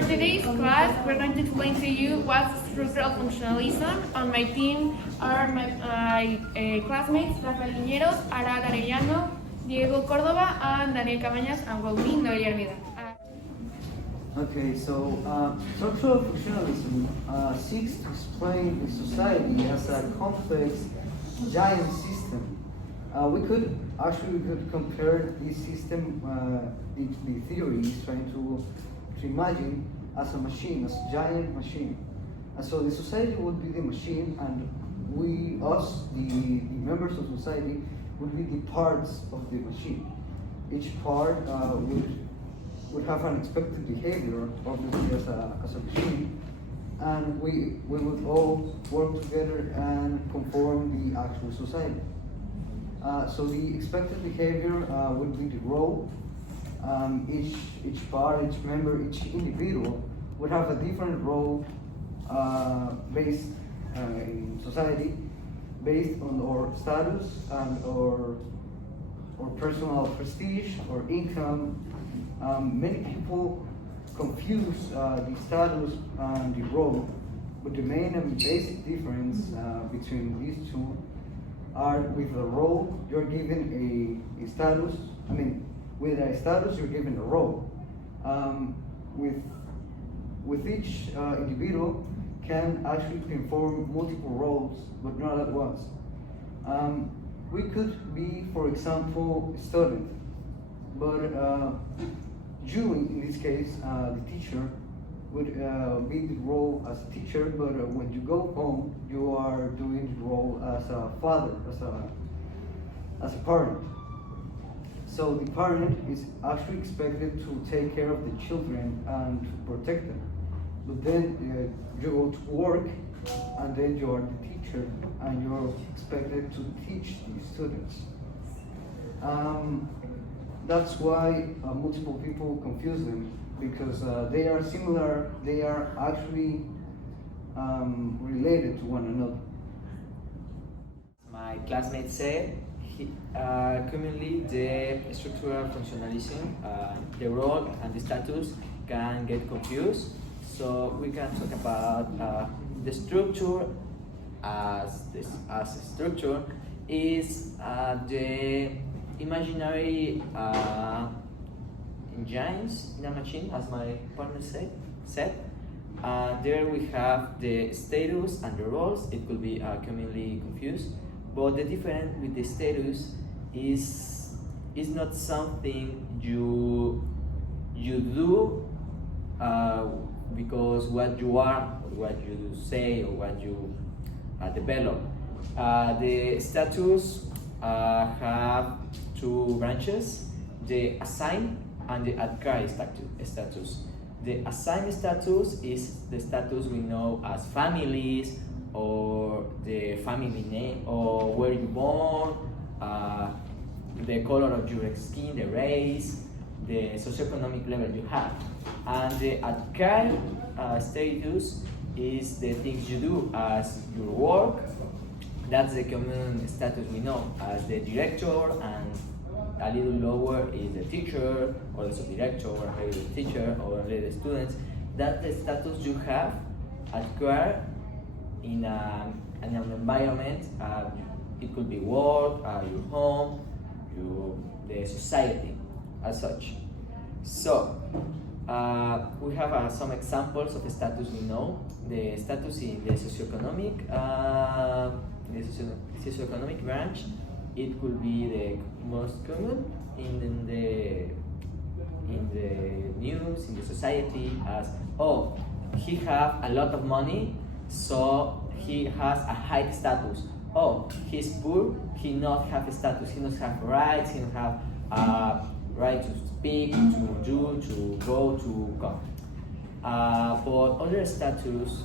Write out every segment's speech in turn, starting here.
For today's class, we're going to explain to you what's structural functionalism. On my team are my classmates, Rafael Liñeros, Arad Arellano, Diego Córdoba, and Daniel Cabañas, and Wilmín Noelia Armida. Okay, so structural functionalism seeks to explain the society as a complex, giant system. We could compare this system, the theory is trying to imagine as a machine, as a giant machine. And so the society would be the machine, and the members of society, would be the parts of the machine. Each part would have an expected behavior, obviously, as a machine, and we would all work together and conform the actual society. So the expected behavior would be the role. Each part, each member, each individual would have a different role based in society, based on our status and or personal prestige or income. Many people confuse the status and the role, but the main and basic difference between these two are with the role, you're given a status. With a status, you're given a role. With each individual can actually perform multiple roles, but not at once. We could be, for example, a student, but you, in this case, the teacher, would be the role as a teacher, but when you go home, you are doing the role as a father, as a parent. So the parent is actually expected to take care of the children and to protect them. But then you go to work, and then you are the teacher, and you're expected to teach the students. That's why multiple people confuse them, because they are similar, they are actually related to one another. My classmate said, commonly the structural functionalism, the role and the status can get confused. So we can talk about the structure as a structure is the imaginary engines in a machine, as my partner said. There we have the status and the roles. It could be commonly confused, but the difference with the status is not something you do because what you are, what you say, or what you develop. The status have two branches: the assigned and the acquired status. The assigned status is the status we know as families, or the family name, or where you born, the color of your skin, the race, the socioeconomic level you have. And the acquired status is the things you do as your work. That's the common status we know as the director, and a little lower is the teacher, or the subdirector, or a teacher, or the students. That's the status you have acquired in an environment. It could be work, your home, the society as such. So we have some examples of the status we know. The status in the socioeconomic branch, it could be the most common in the news, in the society, as, oh, he have a lot of money, so he has a high status. Oh, he's poor, he not have a status, he not have rights, he not have right to speak, to do, to go, to come. But other status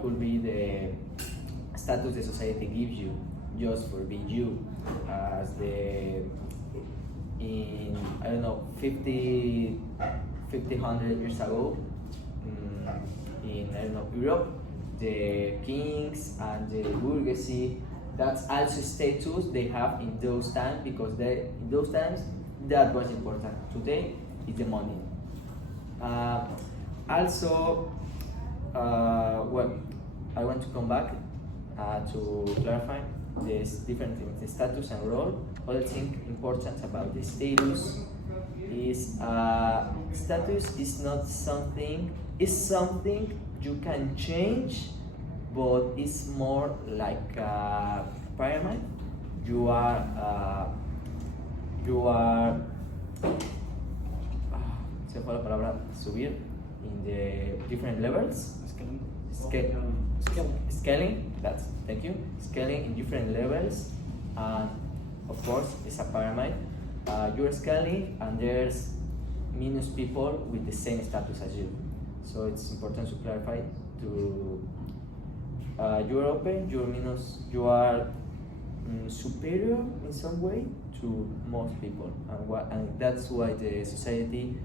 could be the status the society gives you just for being you, as in 100 years ago, in Europe, the kings and the bourgeoisie, that's also status they have in those times, because in those times that was important. Today is the money. Also, well, I want to come back to clarify this different in the status and role. Other thing important about the status is status is not something, is something you can change, but it's more like a pyramid. You are se fue la palabra subir in the different levels. Scaling, that's, thank you. Scaling in different levels, and of course, it's a pyramid. You're scaling, and there's minus people with the same status as you. So it's important to clarify to you're open, you're minus, you are superior in some way to most people, and that's why the society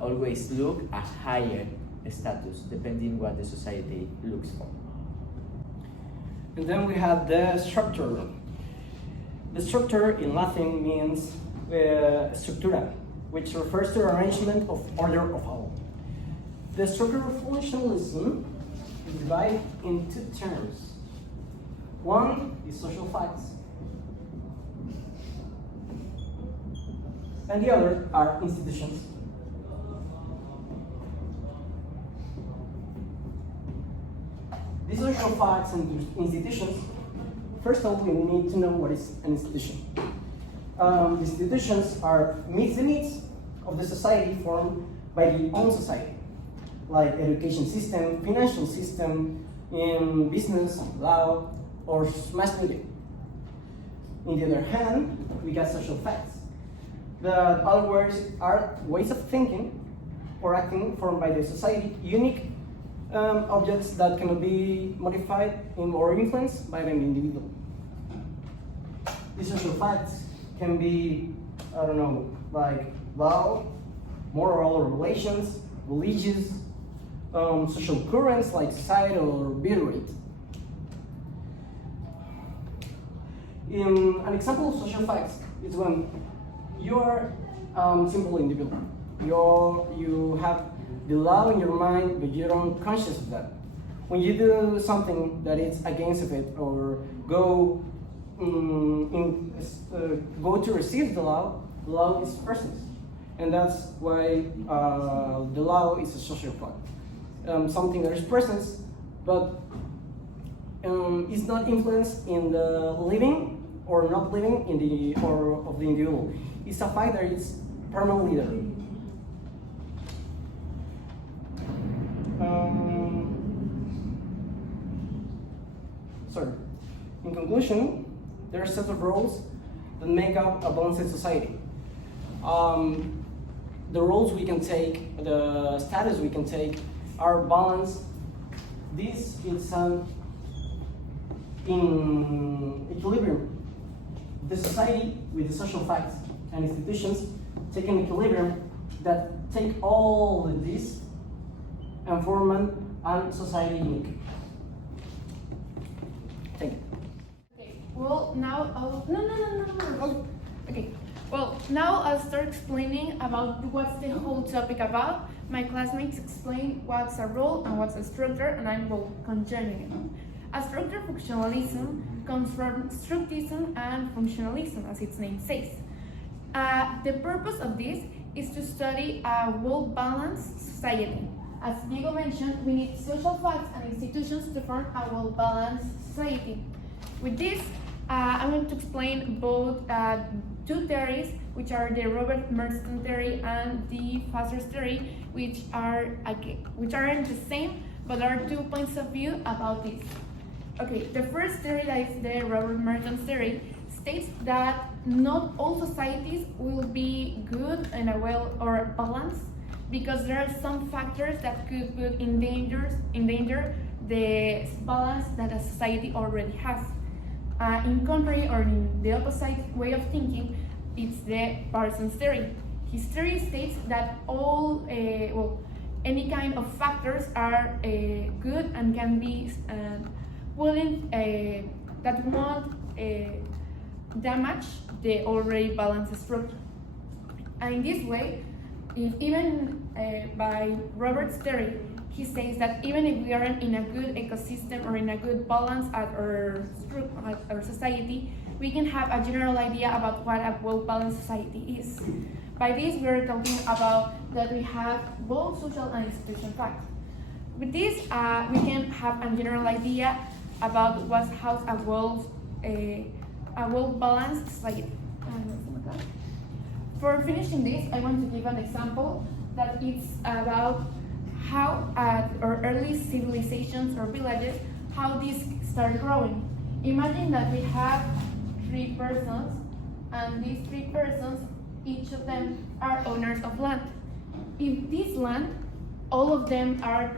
always look a higher status depending what the society looks for. And then we have the structure. The structure in Latin means structura, which refers to arrangement of order of all. The structure of functionalism is divided in two terms. One is social facts, and the other are institutions. These social facts and institutions, first of all, we need to know what is an institution. Institutions meet the needs of the society formed by the own society, like education system, financial system, in business, law, or mass media. On the other hand, we got social facts. The other words are ways of thinking or acting formed by the society, unique objects that cannot be modified or influenced by the individual. These social facts can be, I don't know, like law, moral relations, religious, social currents like societal or birth rate. An example of social facts is when you are a simple individual. You have the law in your mind, but you're unconscious of that. When you do something that is against of it, or go to receive the law is present, and that's why the law is a social fact. Something that is present, but is not influenced in the living or not living in the or of the individual. It's a fact that is permanently there. In conclusion, there are a set of roles that make up a balanced society. The roles we can take, the status we can take, are balanced. This is in equilibrium. The society with the social facts and institutions take an equilibrium that take all of this and form a society unique. Thank you. Okay, well, now no. Okay, well, now I'll start explaining about what's the whole topic about. My classmates explain what's a role and what's a structure, and I'm both conjoining it. A structure functionalism comes from structism and functionalism, as its name says. The purpose of this is to study a well-balanced society. As Diego mentioned, we need social facts and institutions to form a well-balanced society. With this, I'm going to explain both two theories, which are the Robert Merton theory and the Foster's theory, which aren't the same, but there are 2 points of view about this. Okay, the first theory, that is the Robert Merton theory, states that not all societies will be good and or balanced, because there are some factors that could put in danger the balance that a society already has. In contrary, or in the opposite way of thinking, it's the Parsons theory. His theory states that all, any kind of factors are good and can be that won't damage the already balanced structure. And in this way, even by Robert Sterry, he says that even if we aren't in a good ecosystem or in a good balance at our society, we can have a general idea about what a well-balanced society is. By this, we are talking about that we have both social and institutional facts. With this, we can have a general idea about how a well-balanced society. For finishing this, I want to give an example that it's about how at our early civilizations or villages, how these start growing. Imagine that we have 3 persons, and these 3 persons, each of them are owners of land. In this land, all of them are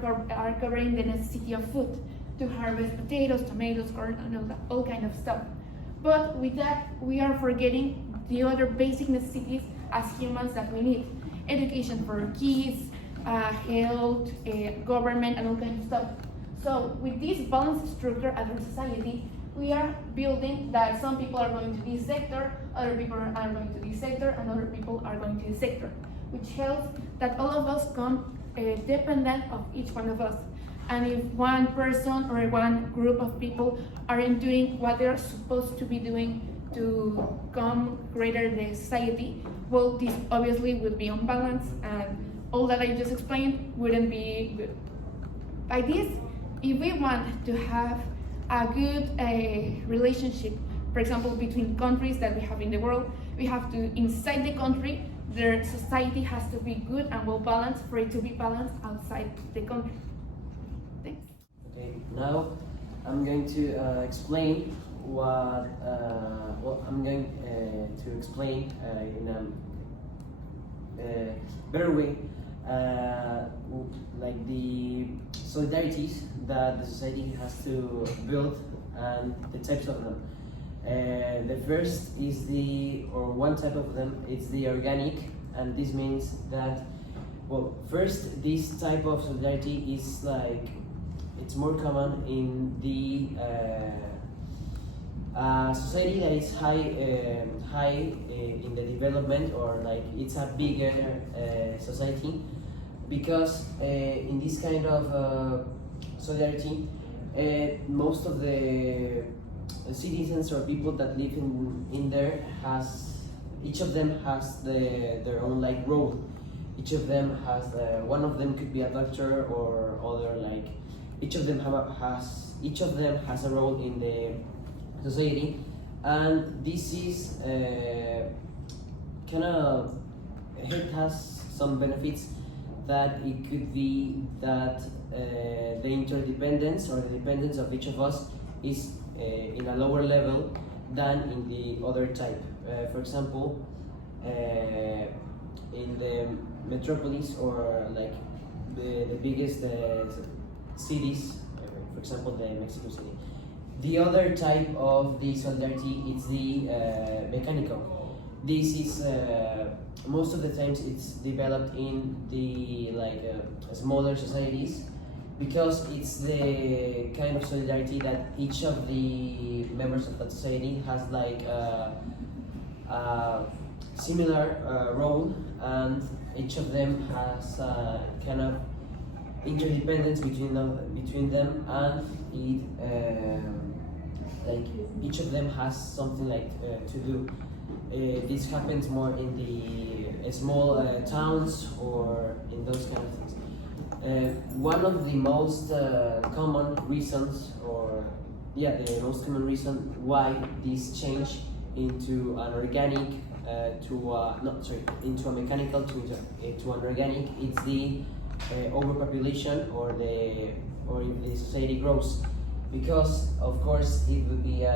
covering the necessity of food to harvest potatoes, tomatoes, corn, and all kind of stuff. But with that, we are forgetting the other basic necessities as humans that we need: education for our kids, health, government, and all kinds of stuff. So with this balanced structure as a society, we are building that some people are going to this sector, other people are going to this sector, and other people are going to this sector, which helps that all of us come dependent of each one of us. And if one person or one group of people aren't doing what they're supposed to be doing to come greater the society, well, this obviously would be unbalanced, and all that I just explained wouldn't be good. By this, if we want to have a good relationship, for example, between countries that we have in the world, we have to, inside the country, their society has to be good and well balanced for it to be balanced outside the country. Thanks. Okay, now I'm going to explain what I'm going to explain in a better way, like the solidarities that the society has to build and the types of them. The first is one type of them, it's the organic, and this means that, well, first, this type of solidarity is it's more common in the society that is high in the development, or it's a bigger society, because in this kind of solidarity, most of the citizens or people that live in there each of them has their own role. Each of them has one of them could be a doctor or other each of them has a role in the society, and this is it has some benefits, that it could be that the interdependence or the dependence of each of us is in a lower level than in the other type. For example, in the metropolis, or the biggest cities, for example the Mexico City, the other type of the solidarity is the mechanical. This is most of the times it's developed in the smaller societies, because it's the kind of solidarity that each of the members of that society has a similar role, and each of them has kind of interdependence between them, and each of them has something to do. This happens more in the small towns or in those kind of things. One of the most common reasons, the most common reason why this change into an organic into a mechanical to an organic, it's the overpopulation, or if the society grows, because of course it would be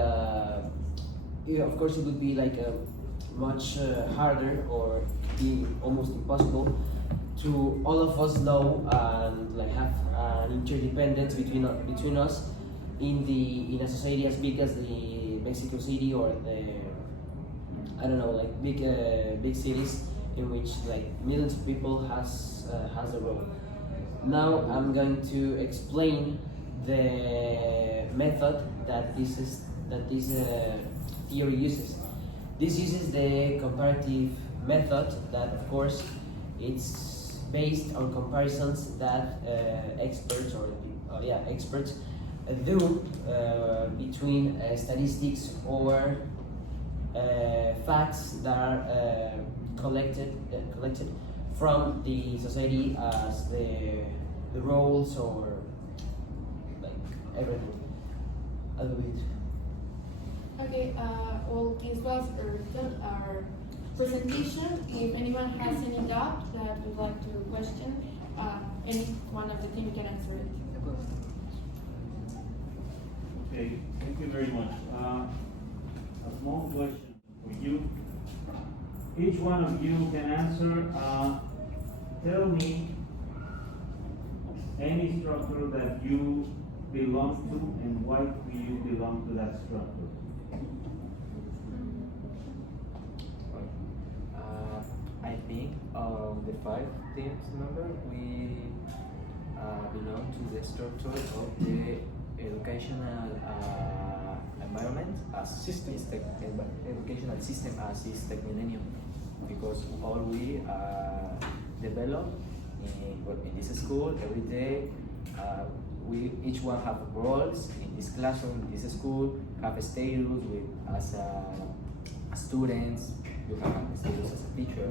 much harder, or be almost impossible to all of us know and have an interdependence between us in a society as big as the Mexico City, or big cities in which millions of people has a role. Now I'm going to explain the method that this theory uses. This uses the comparative method that, of course, it's based on comparisons that experts experts do between statistics or facts that are collected from the society as the roles or like everything. A little bit. Okay, well, this was our presentation. If anyone has any doubt that would like to question, any one of the team can answer it. Okay, thank you very much. A small question for you. Each one of you can answer. Tell me any structure that you belong to and why do you belong to that structure? I think of the 5 teams member, we belong to the structure of the educational environment as system, educational system as is Tech Millennium, because all we develop in this school every day. We each one have roles in this classroom, in this school, have a status with as students. You have a status as a teacher.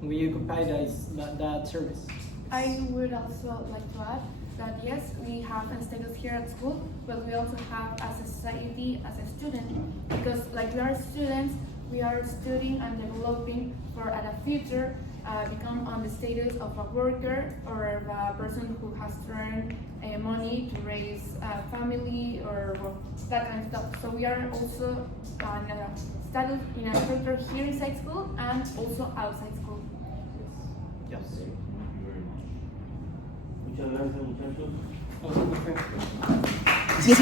We occupy that service. I would also like to add that yes, we have a status here at school, but we also have as a society, as a student, because like we are students, we are studying and developing for at a future become on the status of a worker or a person who has to earn money to raise a family or that kind of stuff. So we are also on a status in a structure here inside school and also outside school. Yes. Thank you very much. Muchas gracias, muchachos. Also,